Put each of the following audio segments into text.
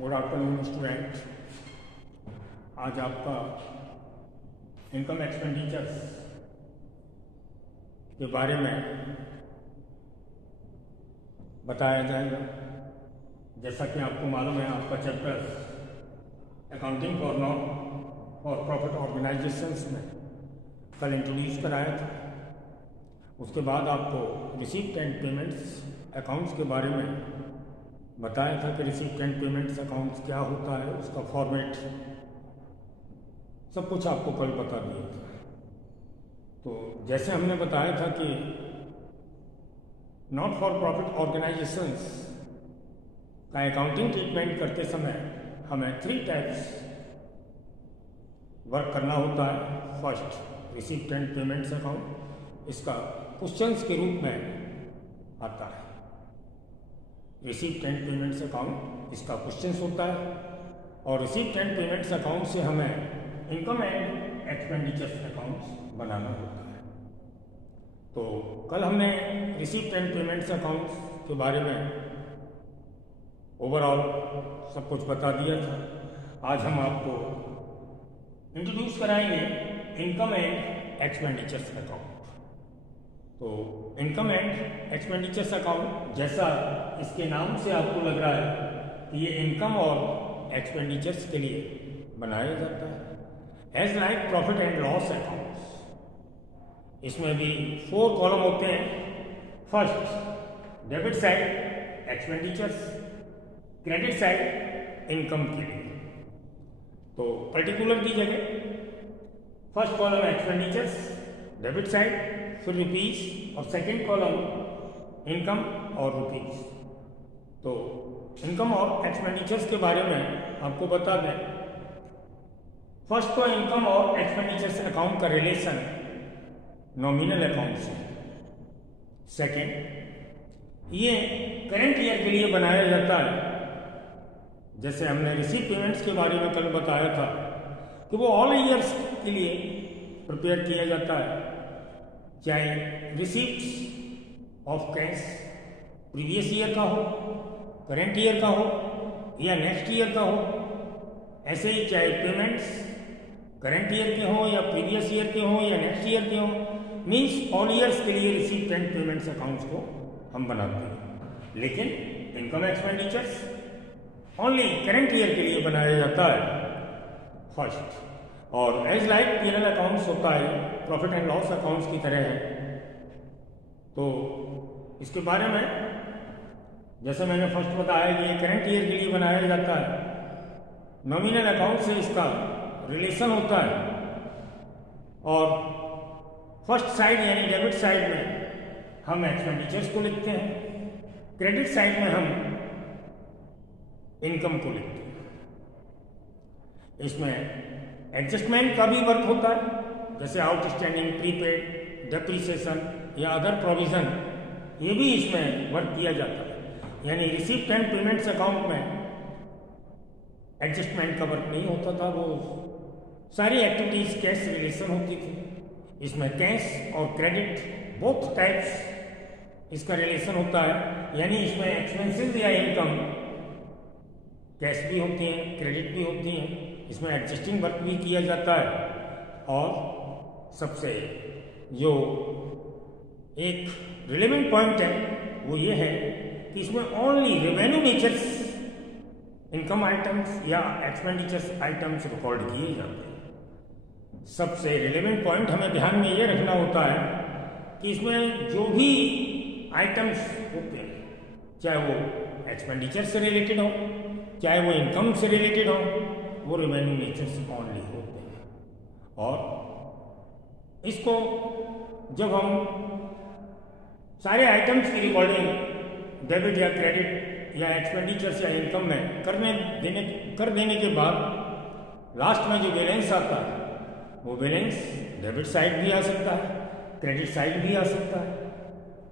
Good afternoon student. आज आपका income expenditures के बारे में बताया जाएगा। जैसा कि आपको मालूम है, आपका चैप्टर अकाउंटिंग फॉर नॉन और प्रॉफिट ऑर्गेनाइजेशंस में कल इंट्रोड्यूस कराया था। उसके बाद आपको रिसीप्ट एंड पेमेंट्स अकाउंट्स के बारे में बताया था कि रिसीप्ट एंड पेमेंट्स अकाउंट्स क्या होता है, उसका फॉर्मेट सब कुछ आपको कल बता दिया था। तो जैसे हमने बताया था कि नॉट फॉर प्रॉफिट ऑर्गेनाइजेशंस का अकाउंटिंग ट्रीटमेंट करते समय हमें 3 टाइप्स वर्क करना होता है। First, receipt and payments account, इसका क्वेश्चंस के रूप में आता है। रिसीप्ट एंड पेमेंट्स अकाउंट इसका क्वेश्चंस होता है और रिसीप्ट एंड पेमेंट्स अकाउंट से हमें इनकम एंड एक्सपेंडिचर्स अकाउंट्स बनाना होता है। तो कल हमने रिसीप्ट एंड पेमेंट्स अकाउंट्स के बारे में ओवरऑल सब कुछ बता दिया था। आज हम आपको इंट्रोड्यूस कराएंगे इनकम एंड एक्सपेंडिचर्स अकाउंट। तो इनकम एंड एक्सपेंडिचर्स अकाउंट, जैसा इसके नाम से आपको लग रहा है कि ये इनकम और एक्सपेंडिचर्स के लिए बनाया जाता है। As like profit and loss accounts, इसमें भी 4 कॉलम होते हैं। First, debit side expenditures, credit side income के लिए। तो पर्टिकुलर की जगह first column expenditures debit side, फिर रुपीज, और सेकेंड कॉलम इनकम और रुपीज। तो इनकम और एक्सपेंडिचर्स के बारे में आपको बता दें। फर्स्ट तो इनकम और एक्सपेंडिचर्स अकाउंट का रिलेशन नॉमिनल अकाउंट से। सेकेंड, ये करंट ईयर के लिए बनाया जाता है। जैसे हमने रिसीव पेमेंट्स के बारे में कल बताया था कि वो ऑल ईयर्स के लिए प्रिपेयर किया जाता है, चाहे receipt of cash previous year का हो, करंट ईयर का हो या नेक्स्ट ईयर का हो। ऐसे ही चाहे पेमेंट्स करंट ईयर के हो या प्रीवियस ईयर के हो या नेक्स्ट ईयर के हो, मीन्स ऑल ईयर्स के लिए रिसीप्ट एंड पेमेंट्स अकाउंट्स को हम बनाते हैं। लेकिन income expenditures only current year के लिए बनाया जाता है फर्स्ट। और एज लाइक पीएनएल अकाउंट्स होता है, प्रॉफिट एंड लॉस अकाउंट्स की तरह है। तो इसके बारे में जैसे मैंने फर्स्ट बताया कि ये करंट ईयर के लिए बनाया जाता है। नॉमिनल अकाउंट से इसका रिलेशन होता है और फर्स्ट साइड यानी डेबिट साइड में हम एक्सपेंडिचर्स को लिखते हैं, क्रेडिट साइड में हम इनकम को लिखते हैं। इसमें एडजस्टमेंट का भी वर्क होता है, जैसे आउटस्टैंडिंग, प्रीपेड, डेप्रिसिएशन या अदर प्रोविजन, ये भी इसमें वर्क किया जाता है। यानी रिसीप्ट एंड पेमेंट्स अकाउंट में एडजस्टमेंट का वर्क नहीं होता था, वो सारी एक्टिविटीज कैश रिलेशन होती थी। इसमें कैश और क्रेडिट बोथ टाइप्स इसका रिलेशन होता है। यानी इसमें एक्सपेंसेस या इनकम कैश भी होती हैं, क्रेडिट भी होती हैं। इसमें एडजस्टिंग वर्क भी किया जाता है। और सबसे जो एक रिलेवेंट पॉइंट है वो ये है कि इसमें only revenue natures income items या एक्सपेंडिचर्स आइटम्स रिकॉर्ड किए जाते हैं। सबसे रिलेवेंट पॉइंट हमें ध्यान में ये रखना होता है कि इसमें जो भी आइटम्स होते हैं, चाहे वो एक्सपेंडिचर से रिलेटेड हो, चाहे वो इनकम से रिलेटेड हो, वो रेवेन्यू नेचर से ओनली होते हैं। और इसको जब हम सारे आइटम्स की रिकॉर्डिंग डेबिट या क्रेडिट या एक्सपेंडिचर्स या इनकम में कर देने के बाद लास्ट में जो बैलेंस आता है वो बैलेंस डेबिट साइड भी आ सकता है, क्रेडिट साइड भी आ सकता है।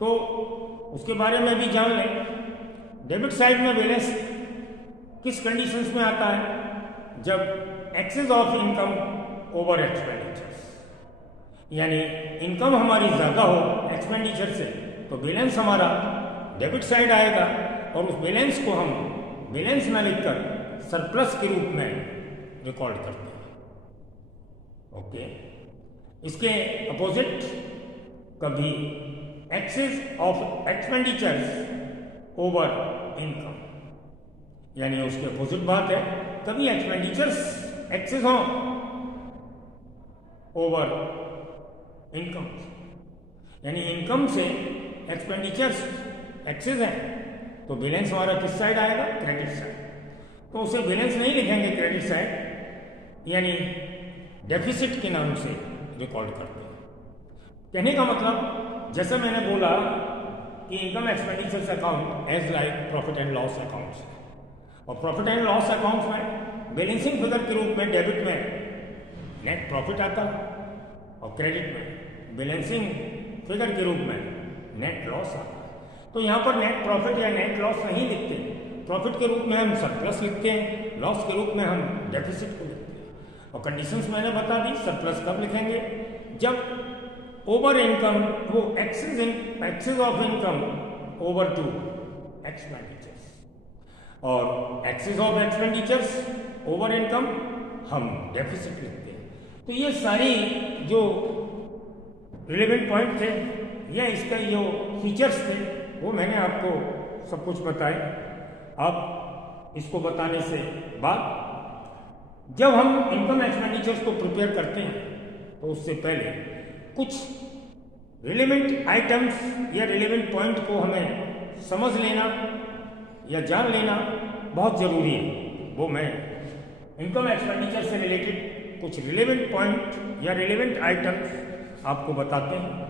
तो उसके बारे में भी जान लें। डेबिट साइड में बैलेंस किस कंडीशंस में आता है? जब excess of income over expenditures, यानी इनकम हमारी ज्यादा हो एक्सपेंडिचर से, तो बैलेंस हमारा डेबिट साइड आएगा और उस बैलेंस को हम बैलेंस ना लिखकर सरप्लस के रूप में रिकॉर्ड करते हैं। ओके, इसके अपोजिट कभी excess of expenditures over income, यानी उसके अपोजिट बात है, कभी एक्सपेंडिचर्स एक्सेस हो ओवर इनकम, यानी इनकम से एक्सपेंडिचर्स एक्सेस है तो बैलेंस हमारा किस साइड आएगा? Credit side. तो उसे बैलेंस नहीं लिखेंगे क्रेडिट साइड, यानी डेफिसिट के नाम से रिकॉर्ड करते हैं। कहने का मतलब जैसे मैंने बोला कि income expenditures account as like profit and loss accounts, और प्रॉफिट एंड लॉस अकाउंट्स में बैलेंसिंग फिगर के रूप में डेबिट में नेट प्रॉफिट आता है और क्रेडिट में बैलेंसिंग फिगर के रूप में नेट लॉस आता है। तो यहाँ पर नेट प्रॉफिट या नेट लॉस नहीं लिखते, प्रॉफिट के रूप में हम सरप्लस लिखते हैं, लॉस के रूप में हम डेफिसिट को लिखते हैं। और कंडीशंस मैंने बता दी, सरप्लस कब लिखेंगे? जब ओवर इनकम वो excess of income over to expenditures, और excess of expenditures over income हम डेफिसिट लिखते हैं। तो ये सारी जो रिलेवेंट पॉइंट थे या इसका जो फीचर्स थे वो मैंने आपको सब कुछ बताए। अब इसको बताने से बाद जब हम इनकम एक्सपेंडिचर्स को प्रिपेयर करते हैं तो उससे पहले कुछ रिलेवेंट आइटम्स या रिलेवेंट पॉइंट को हमें समझ लेना या जान लेना बहुत जरूरी है। वो मैं इनकम एक्सपेंडिचर से रिलेटेड कुछ रिलेवेंट पॉइंट या रिलेवेंट आइटम्स आपको बताते हैं।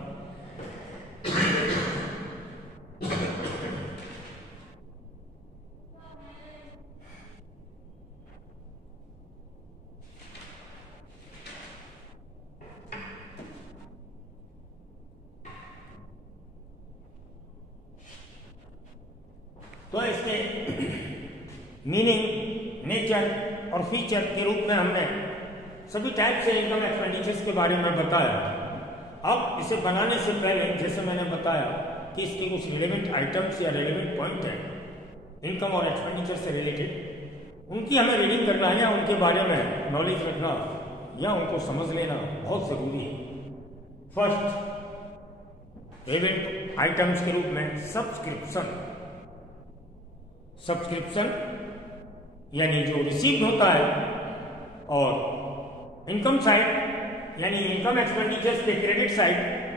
तो इसके मीनिंग, नेचर और फीचर के रूप में हमने सभी टाइप से इनकम एक्सपेंडिचर्स के बारे में बताया। अब इसे बनाने से पहले जैसे मैंने बताया कि इसके कुछ रिलेवेंट आइटम्स या रिलेवेंट पॉइंट हैं इनकम और एक्सपेंडिचर से रिलेटेड, उनकी हमें रीडिंग करना है या उनके बारे में नॉलेज रखना या उनको समझ लेना बहुत जरूरी है। फर्स्ट रिलेवेंट आइटम्स के रूप में सब्सक्रिप्शन यानी जो रिसीव होता है, और इनकम साइड यानी इनकम एक्सपेंडिचर्स के क्रेडिट साइड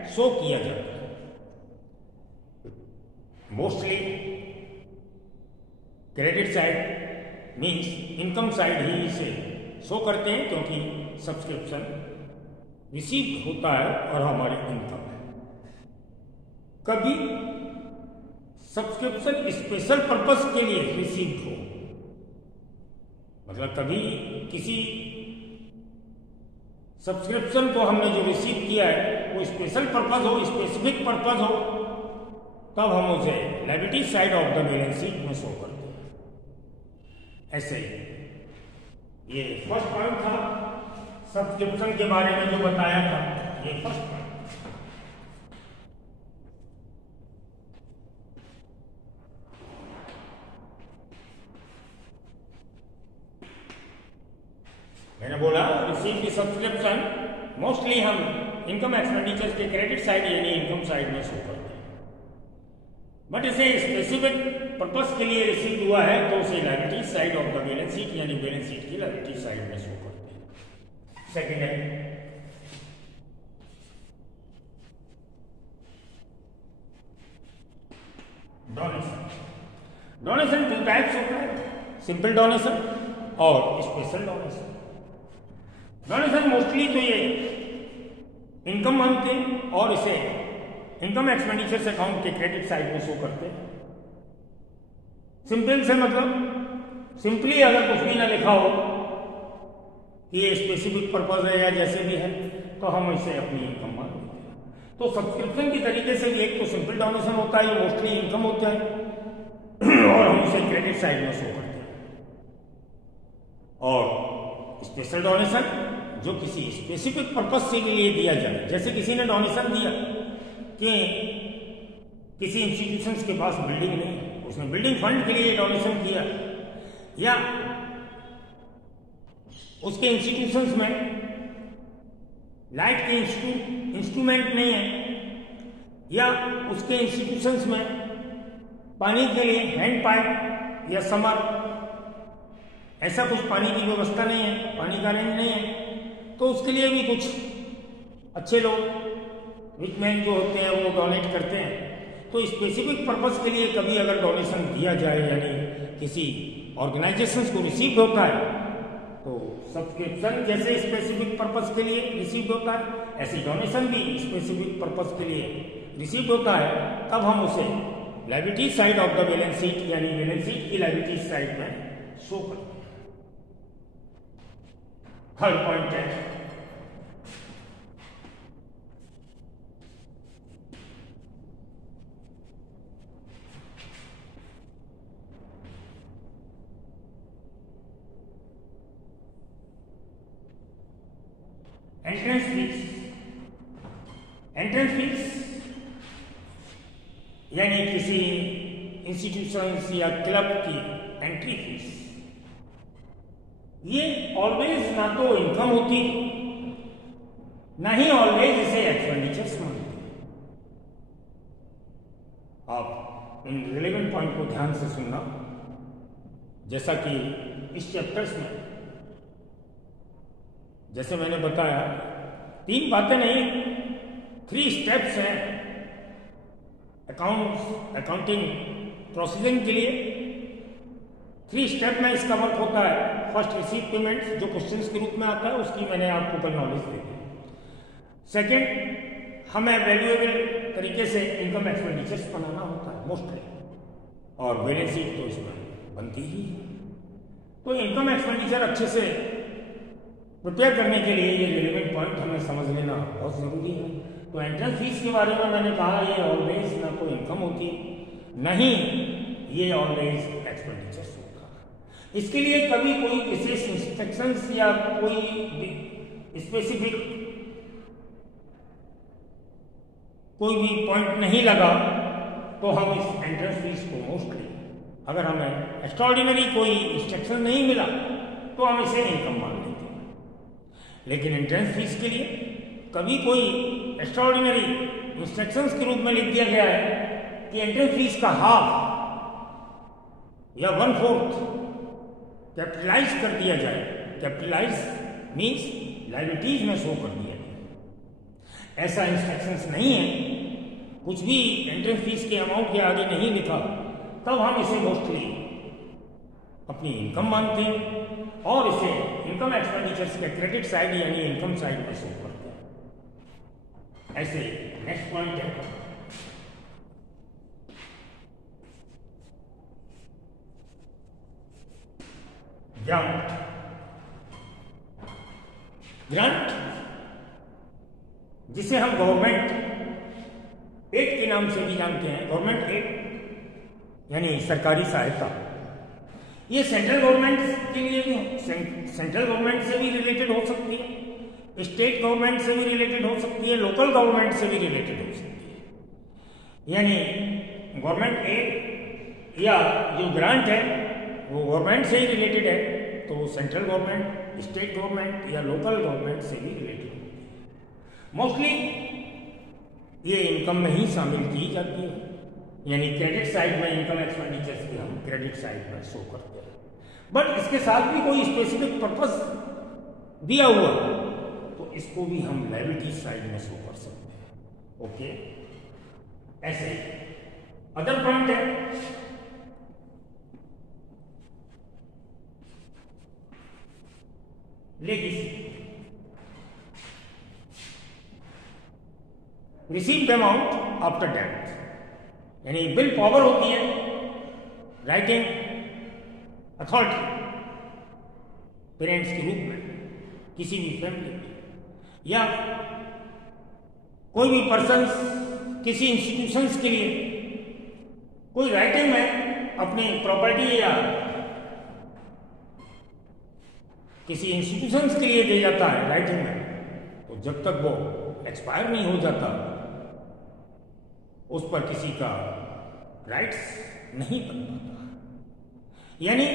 शो किया जाता है। Mostly credit side means income side ही इसे शो करते हैं क्योंकि सब्सक्रिप्शन रिसीव होता है और हमारी इनकम है। कभी सब्सक्रिप्शन स्पेशल पर्पस के लिए रिसीव हो, मतलब कभी किसी सब्सक्रिप्शन को हमने जो रिसीव किया है वो स्पेशल पर्पस हो, स्पेसिफिक पर्पस हो, तब हम उसे liability side of the balance sheet में शो करते हैं। ऐसे ही ये फर्स्ट पॉइंट था सब्सक्रिप्शन के बारे में जो बताया था, ये फर्स्ट पॉइंट। मैंने बोला रिसीव की सब्सक्रिप्शन मोस्टली हम इनकम एक्सपेंडिचर्स के क्रेडिट साइड यानी इनकम साइड में शो करते हैं, बट इसे स्पेसिफिक पर्पस के लिए रिसीव हुआ है तो उसे liability side of the balance sheet यानी बैलेंस शीट की लायबिलिटी साइड में शो करते हैं। सेकेंड है डोनेशन। डोनेशन टू टाइप्स होता है, सिंपल डोनेशन और स्पेशल डोनेशन। डोनेशन मोस्टली तो ये इनकम मांगते हैं और इसे इनकम एक्सपेंडिचर्स अकाउंट के क्रेडिट साइड में शो करते हैं। सिंपल से मतलब सिंपली अगर कुछ भी ना लिखा हो कि ये स्पेसिफिक पर्पज है या जैसे भी है तो हम इसे अपनी इनकम मान लेते हैं। तो सब्सक्रिप्शन की तरीके से एक तो सिंपल डोनेशन होता है, ये मोस्टली इनकम होता है और हम इसे क्रेडिट साइड में शो करते हैं। और स्पेशल डोनेशन जो किसी स्पेसिफिक पर्पस के लिए दिया जाए, जैसे किसी ने डोनेशन दिया कि किसी इंस्टीट्यूशंस के पास बिल्डिंग नहीं, उसने बिल्डिंग फंड के लिए डोनेशन किया, या उसके इंस्टीट्यूशंस में लाइट के इंस्ट्रूमेंट नहीं है, या उसके इंस्टीट्यूशंस में पानी के लिए हैंड पाइप या समर, ऐसा कुछ पानी की व्यवस्था नहीं है, पानी का रेंज नहीं है, तो उसके लिए भी कुछ अच्छे लोग रिचमैन जो होते हैं वो डोनेट करते हैं। तो स्पेसिफिक पर्पस के लिए कभी अगर डोनेशन दिया जाए, यानी किसी ऑर्गेनाइजेशंस को रिसीव होता है, तो सब्सक्रिप्शन जैसे स्पेसिफिक पर्पस के लिए रिसीव होता है, ऐसे डोनेशन भी स्पेसिफिक पर्पस के लिए रिसीव होता है, तब हम उसे liability side of the balance sheet, यानी बैलेंस शीट की लायबिलिटी साइड में शो करते हैं। थर्ड पॉइंट है एंट्रेंस फीस। एंट्रेंस फीस यानी किसी इंस्टीट्यूशन या क्लब की एंट्री फीस, ये ऑलवेज ना तो इनकम होती, ना ही ऑलवेज इसे एक्सपेंडिचर्स मानते। आप इन रिलेवेंट पॉइंट को ध्यान से सुनना। जैसा कि इस चैप्टर्स में जैसे मैंने बताया, 3 बातें नहीं, 3 स्टेप्स हैं अकाउंटिंग प्रोसीजिंग के लिए। 3 स्टेप में इसका वर्क होता है। फर्स्ट, रिसीव पेमेंट्स, जो क्वेश्चंस के रूप में आता है, उसकी मैंने आपको कल नॉलेज दी थी। सेकेंड, हमें वैल्यूएबल तरीके से इनकम एक्सपेंडिचर्स बनाना होता है मोस्टली, और बैलेंस शीट तो इसमें बनती ही है। तो इनकम एक्सपेंडिचर अच्छे से प्रिपेयर करने के लिए ये रिलेवेंट पॉइंट हमें समझ लेना बहुत ज़रूरी है। तो एंट्रेंस फीस के बारे में मैंने कहा, ये ऑलवेज ना कोई इनकम होती, नहीं ये ऑलवेज एक्सपेंडिचर्स होता। इसके लिए कभी कोई विशेष इंस्ट्रक्शंस या कोई स्पेसिफिक कोई भी पॉइंट नहीं लगा, तो हम इस एंट्रेंस फीस को मोस्टली, अगर हमें एक्स्ट्राऑर्डिनरी कोई इंस्ट्रक्शन नहीं मिला, तो हम इसे इनकम मान लेते हैं। लेकिन एंट्रेंस फीस के लिए कभी कोई एक्स्ट्राऑर्डिनरी इंस्ट्रक्शंस के रूप में लिख दिया गया है कि एंट्रेंस फीस का हाफ या 1/4 कैपिटलाइज कर दिया जाए। कैपिटलाइज मीन्स लायबिलिटीज में शो कर दिया जाए, ऐसा इंस्ट्रक्शंस नहीं है। कुछ भी एंट्रेंस फीस के अमाउंट के आगे नहीं लिखा, तब हम इसे मोस्टली अपनी इनकम मानते हैं और इसे इनकम एक्सपेंडिचर्स के क्रेडिट साइड यानी इनकम साइड में शो करते हैं। ऐसे नेक्स्ट पॉइंट है ग्रांट। ग्रांट, जिसे हम गवर्नमेंट एड के नाम से भी जानते हैं। गवर्नमेंट एड यानी सरकारी सहायता। ये सेंट्रल गवर्नमेंट के लिए भी, सेंट्रल गवर्नमेंट से भी रिलेटेड हो सकती है, स्टेट गवर्नमेंट से भी रिलेटेड हो सकती है, लोकल गवर्नमेंट से भी रिलेटेड हो सकती है। यानी गवर्नमेंट एड या जो ग्रांट है वो गवर्नमेंट से ही रिलेटेड है, तो वो सेंट्रल गवर्नमेंट, स्टेट गवर्नमेंट या लोकल गवर्नमेंट से भी रिलेटेड होती है। मोस्टली ये इनकम में ही शामिल की जाती है, यानी क्रेडिट साइड में इनकम एक्सपेंडिचर्स की हम क्रेडिट साइड में शो करते हैं। बट इसके साथ भी कोई स्पेसिफिक पर्पस दिया हुआ है, तो इसको भी हम लायबिलिटी साइड में शो कर सकते हैं। ओके, ऐसे अदर पॉइंट है legacy. Received amount after death, यानी बिल पावर होती है राइटिंग अथॉरिटी पेरेंट्स के रूप में किसी भी फैमिली में, या कोई भी पर्सन किसी इंस्टीट्यूशंस के लिए कोई राइटिंग में अपनी प्रॉपर्टी या किसी इंस्टीट्यूशंस के लिए दे जाता है राइटिंग में, तो जब तक वो एक्सपायर नहीं हो जाता उस पर किसी का राइट्स नहीं बन पाता। यानी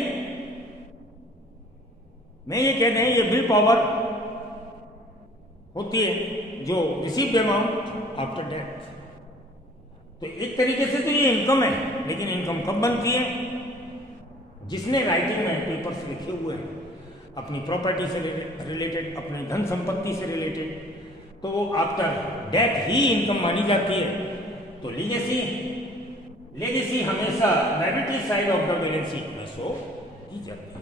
में ये कहते हैं ये बिल पावर होती है जो रिसीव्ड अमाउंट आफ्टर डेथ। तो एक तरीके से तो ये इनकम है, लेकिन इनकम कब बनती है? जिसने राइटिंग में पेपर्स लिखे हुए हैं अपनी प्रॉपर्टी से रिलेटेड, अपने धन संपत्ति से रिलेटेड, तो वो आफ्टर डेथ ही इनकम मानी जाती है। तो लेगेसी हमेशा liability side of the balance sheet में शो की जाती है।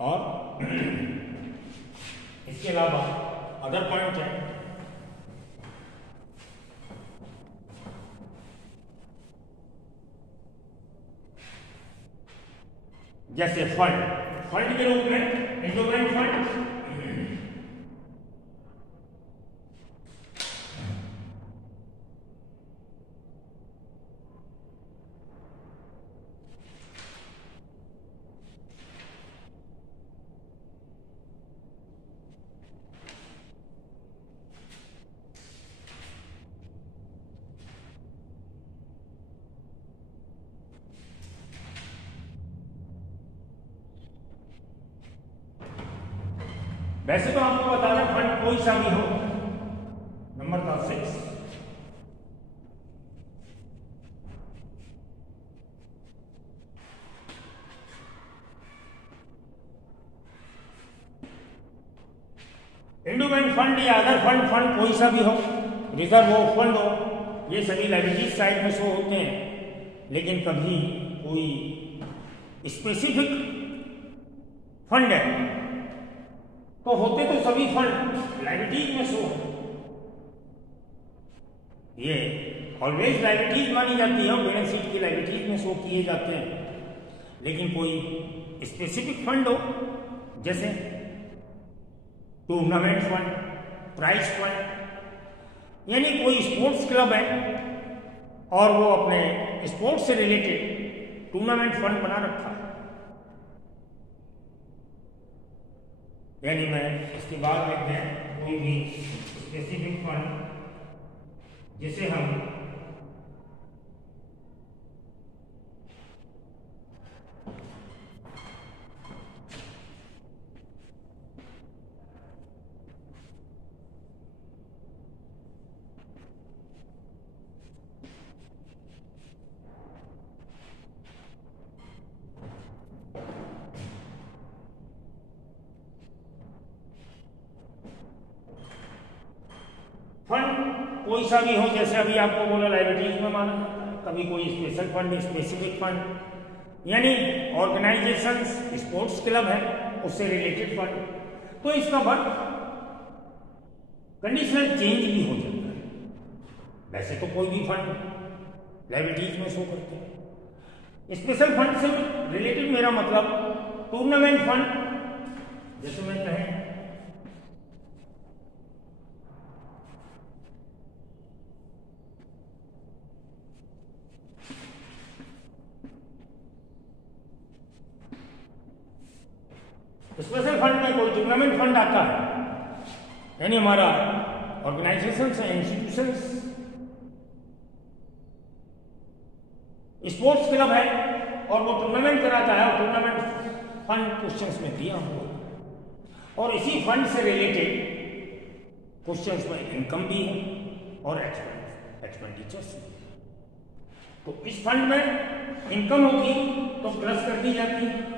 और इसके अलावा अदर पॉइंट है, जैसे फंड के रूप में एंडोमेंट फंड, वैसे तो आपको बता दें फंड कोई सा भी हो। नंबर था 6, एंडोमेंट फंड या अदर फंड कोई सा भी हो, रिजर्व हो, फंड हो, ये सभी लायबिलिटी साइड में शो होते हैं। लेकिन कभी कोई स्पेसिफिक फंड है तो होते तो सभी फंड लायबिलिटीज में शो है, ये ऑलवेज लायबिलिटीज मानी जाती है और बैलेंस शीट की लायबिलिटीज में शो किए जाते हैं। लेकिन कोई स्पेसिफिक फंड हो, जैसे टूर्नामेंट फंड, प्राइज फंड, यानी कोई स्पोर्ट्स क्लब है और वो अपने स्पोर्ट्स से रिलेटेड टूर्नामेंट फंड बना रखा है, यानी मैं इसके बाद लिखते हैं कोई भी स्पेसिफिक फंड जिसे हम फंड कोई सा भी हो, जैसे अभी आपको बोला लायबिलिटीज में माना जाता है, कभी कोई स्पेशल फंड, स्पेसिफिक फंड, यानी ऑर्गेनाइजेशंस, स्पोर्ट्स क्लब है उससे रिलेटेड फंड। तो इसका वर्क कंडीशनल चेंज भी हो जाता है। वैसे तो कोई भी फंड लायबिलिटीज में शो करते हैं। स्पेशल फंड से रिलेटेड मेरा मतलब टूर्नामेंट फंड, जैसे मैं कहें स्पेशल फंड में कोई टूर्नामेंट फंड आता है, यानी हमारा ऑर्गेनाइजेशंस है, इंस्टीट्यूशंस, स्पोर्ट्स क्लब है और वो टूर्नामेंट कराता है और टूर्नामेंट फंड क्वेश्चंस में दिया हुआ और इसी फंड से रिलेटेड क्वेश्चंस में इनकम भी है और एक्सपेंडिचर्स। तो इस फंड में इनकम होगी तो प्लस कर दी जाती है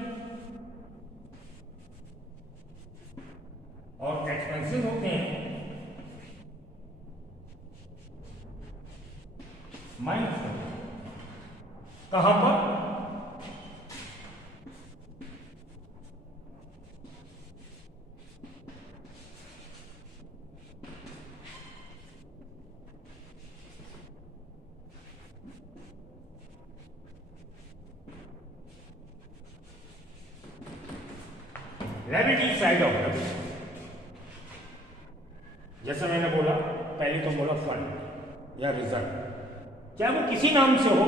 और एक्सपेंसेस होते हैं माइनस। कहां पर? लायबिलिटी साइड ऑफ द, जैसे मैंने बोला पहले तो बोला फंड या रिजर्व, चाहे वो किसी नाम से हो,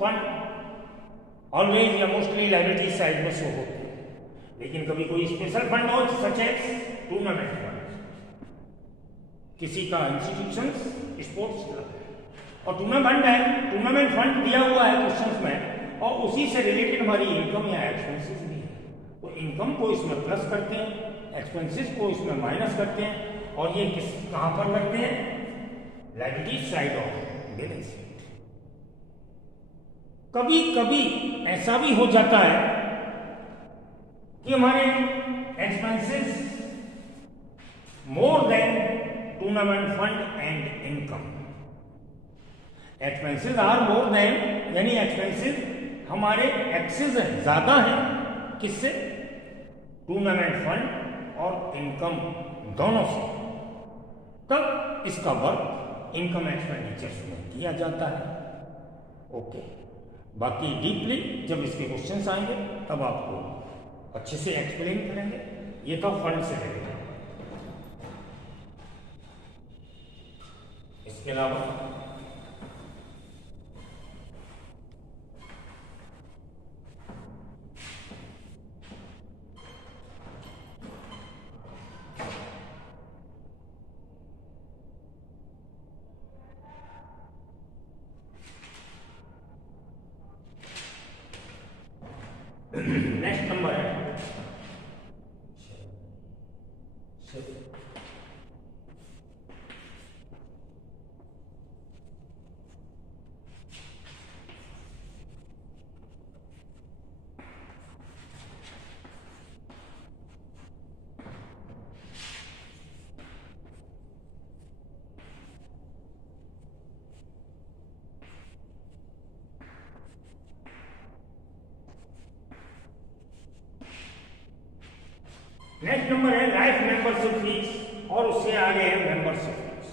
फंड ऑलवेज या मोस्टली लायबिलिटी साइड में शो होते हैं। लेकिन कभी कोई स्पेशल फंड हो सच एज टूर्नामेंट फंड, किसी का इंस्टीट्यूशन स्पोर्ट्स क्लब है और टूर्नामेंट फंड दिया हुआ है क्वेश्चंस में और उसी से रिलेटेड हमारी इनकम या एक्सपेंसेस भी है। तो इनकम को इसमें प्लस करते हैं, एक्सपेंसेस को इसमें माइनस करते हैं, और ये कहां पर करते हैं? Liability side of balance sheet. कभी कभी ऐसा भी हो जाता है कि हमारे expenses more than tournament fund and income. Expenses are more than, यानी एक्सपेंसेस हमारे एक्सेस है, ज्यादा है, किससे? टूर्नामेंट फंड और इनकम दोनों से। तब इसका वर्क इनकम एक्सपेंडिचर्स में किया जाता है। ओके, बाकी डीपली जब इसके क्वेश्चंस आएंगे तब आपको अच्छे से एक्सप्लेन करेंगे। ये तो फंड से रिलेटेड। इसके अलावा नेक्स्ट नंबर है नेक्स्ट नंबर है लाइफ मेंबरशिप फीस, और उससे आगे है मेंबरशिप फीस।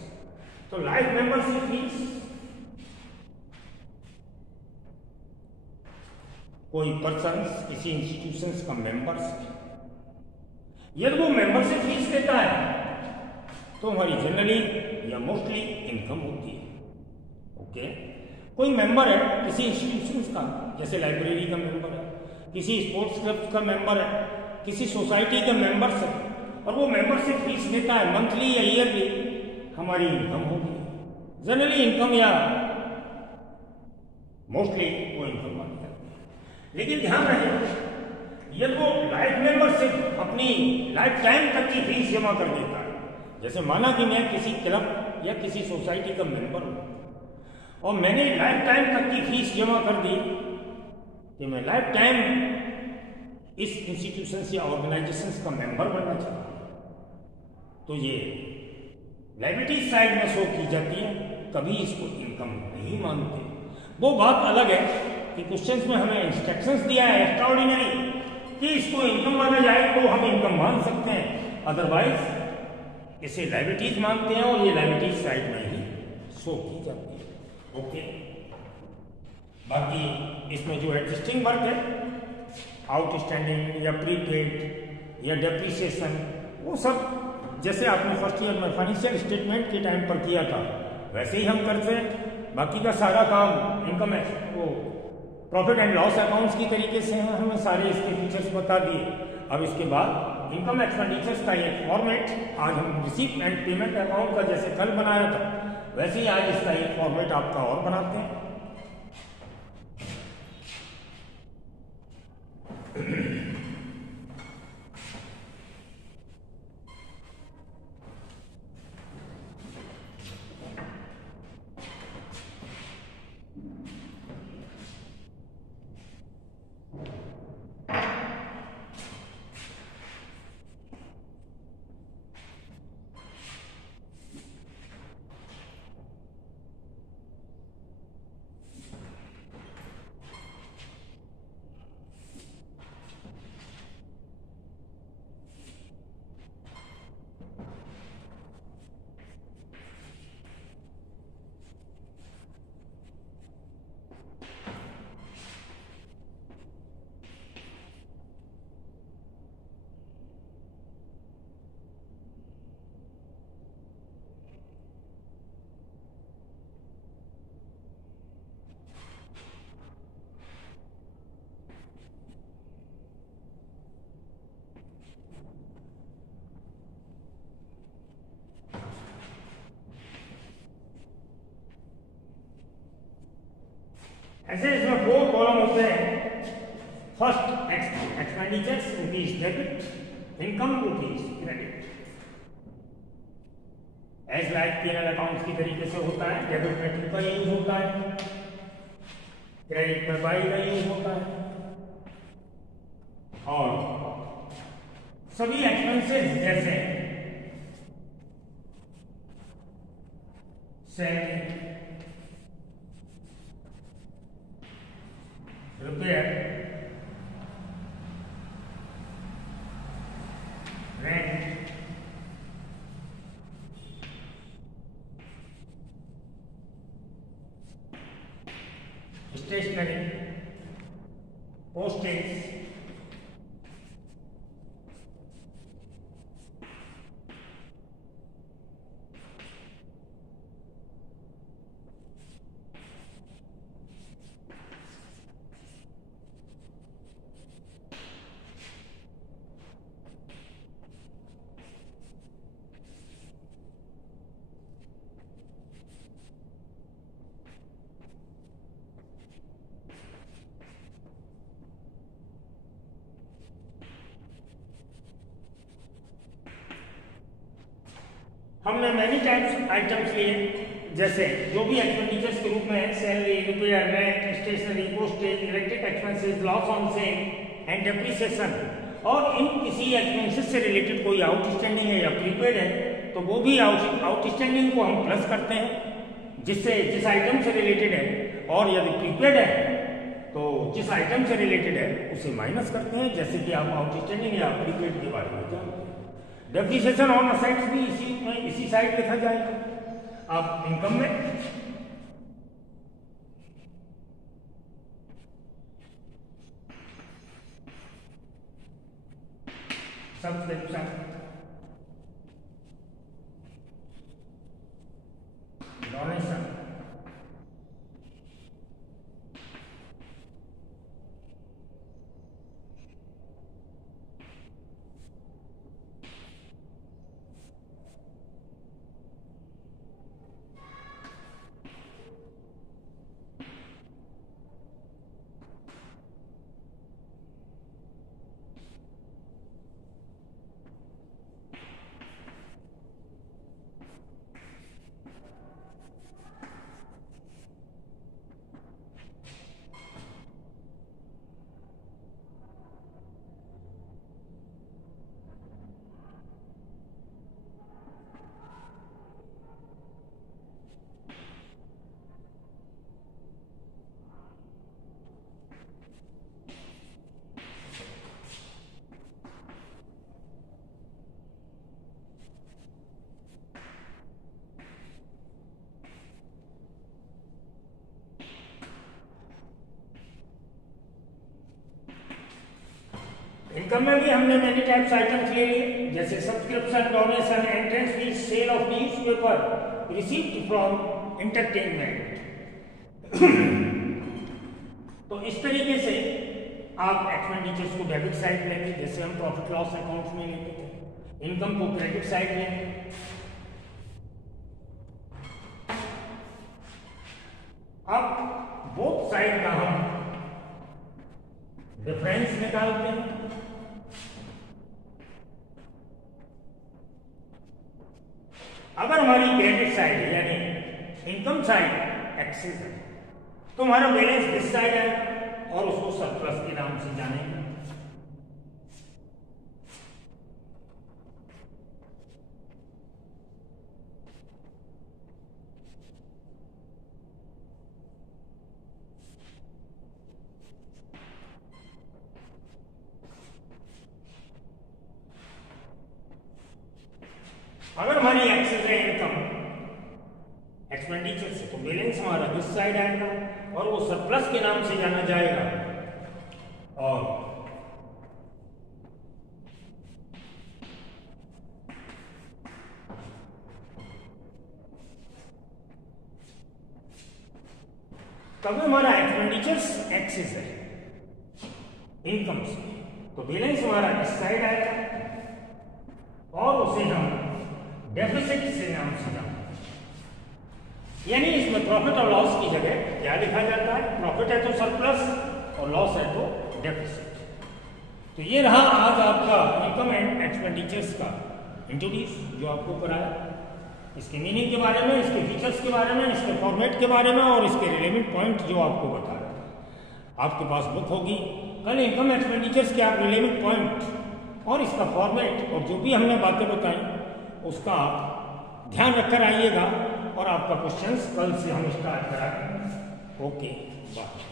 तो लाइफ मेंबरशिप फीस कोई पर्सन किसी इंस्टीट्यूशंस का मेंबर्स, यदि वो मेंबरशिप फीस देता है तो हमारी जनरली या मोस्टली इनकम होती है। ओके, कोई मेंबर है किसी इंस्टीट्यूशंस का, जैसे लाइब्रेरी का मेंबर है, किसी स्पोर्ट्स क्लब का मेंबर है, किसी सोसाइटी का मेंबर्स है, और वो मेंबरशिप फीस देता है मंथली या ईयरली, हमारी इनकम होगी। जनरली इनकम या मोस्टली वो इनकम मानी जाती है। लेकिन ध्यान रहे, यदि वो लाइफ मेंबरशिप अपनी लाइफ टाइम तक की फीस जमा कर देता है, जैसे माना कि मैं किसी क्लब या किसी सोसाइटी का मेंबर हूं और मैंने लाइफ टाइम तक की फीस जमा कर दी कि मैं लाइफ टाइम इस इंस्टीट्यूशन या ऑर्गेनाइजेशंस का मेंबर बनना चाहता हूं, तो ये लायबिलिटी साइड में शो की जाती है, कभी इसको इनकम नहीं मानते। वो बात अलग है कि क्वेश्चंस में हमें इंस्ट्रक्शंस दिया है एक्स्ट्राऑर्डिनरी कि इसको इनकम माना जाए तो हम इनकम मान सकते हैं, अदरवाइज इसे लायबिलिटीज मानते हैं और ये लायबिलिटीज साइड में ही शो की जाती है। ओके, बाकी इसमें जो एग्जिस्टिंग वर्क है, आउटस्टैंडिंग या प्रीपेड या डेप्रिसिएशन, वो सब जैसे आपने फर्स्ट ईयर में फाइनेंशियल स्टेटमेंट के टाइम पर किया था वैसे ही हम करते हैं। बाकी का सारा काम इनकम है वो प्रॉफिट एंड लॉस अकाउंट्स की तरीके से हमें सारे इसके फीचर्स बता दिए। अब इसके बाद इनकम एक्सपेंडिचर्स का एक फॉर्मेट, आज हम रिसीप्ट एंड पेमेंट अकाउंट का जैसे कल बनाया था वैसे ही आज इसका एक फॉर्मेट आपका और बनाते हैं। ऐसे इसमें 4 कॉलम होते हैं। First expenditures rupees debit, income rupees credit. As like P&L accounts की तरीके से होता है, डेबिट में 2 का यूज होता है, क्रेडिट में बाई का यूज होता है। और सभी एक्सपेंसेस जैसे salary, repair, rent, stationery, postage, हमने मैनी टाइप्स आइटम्स लिए, जैसे जो भी एक्सपेंडिचर्स के रूप में salary, repair, rent, stationery, postage, electric expenses, loss on sale and depreciation. और इन किसी एक्सपेंसेस से रिलेटेड कोई आउटस्टैंडिंग है या प्रीपेड है तो वो भी आउटस्टैंडिंग को हम प्लस करते हैं जिससे जिस आइटम से रिलेटेड है, और यदि प्रीपेड है तो जिस आइटम से रिलेटेड है उसे माइनस करते हैं, जैसे कि आप आउटस्टैंडिंग या प्रीपेड के बारे में जानते हैं। डेप्रिसिएशन ऑन असेट्स भी इसी साइड लिखा जाएगा। अब इनकम में सब्सक्रिप्शन, डोनेशन, इनकम में भी हमने मैनी टाइप्स आइटम्स ले लिए, जैसे subscription, donation, entrance fees, sale of newspaper received from entertainment. तो इस तरीके से आप एक्सपेंडिचर्स को डेबिट साइड लेंगे, जैसे हम प्रॉफिट लॉस अकाउंट में लेते थे। इनकम को क्रेडिट साइड लेंगे। अब बोथ साइड का हम डिफरेंस निकालते हैं। अगर हमारी क्रेडिट साइड यानी इनकम साइड एक्सेस है तो हमारा बैलेंस दिस साइड है और उसको सरप्लस के नाम से जानेंगे। अगर हमारी एक्सेस है इनकम एक्सपेंडिचर से तो बैलेंस हमारा दिस साइड आएगा और वो सरप्लस के नाम से जाना जाएगा। और तब हमारा एक्सपेंडिचर्स एक्सेस है इनकम से तो बैलेंस हमारा इस साइड आएगा और उसे हम डेफिसिट से नाम से जानते हैं। यानी इसमें प्रॉफिट और लॉस की जगह क्या लिखा जाता है? प्रॉफिट है तो सरप्लस और लॉस है तो डेफिसिट। तो ये रहा आज आपका इनकम एंड एक्सपेंडिचर्स का इंट्रोड्यूस जो आपको कराया, इसके मीनिंग के बारे में, इसके फीचर्स के बारे में, इसके फॉर्मेट के बारे में और इसके रिलेवेंट पॉइंट जो आपको बताया। आपके पास बुक होगी, कल इनकम एक्सपेंडिचर्स के आप रिलेवेंट पॉइंट और इसका फॉर्मेट और जो भी हमने बातें बताई उसका आप ध्यान रखकर आइएगा और आपका क्वेश्चंस कल से हम स्टार्ट कराएंगे। Okay, bye.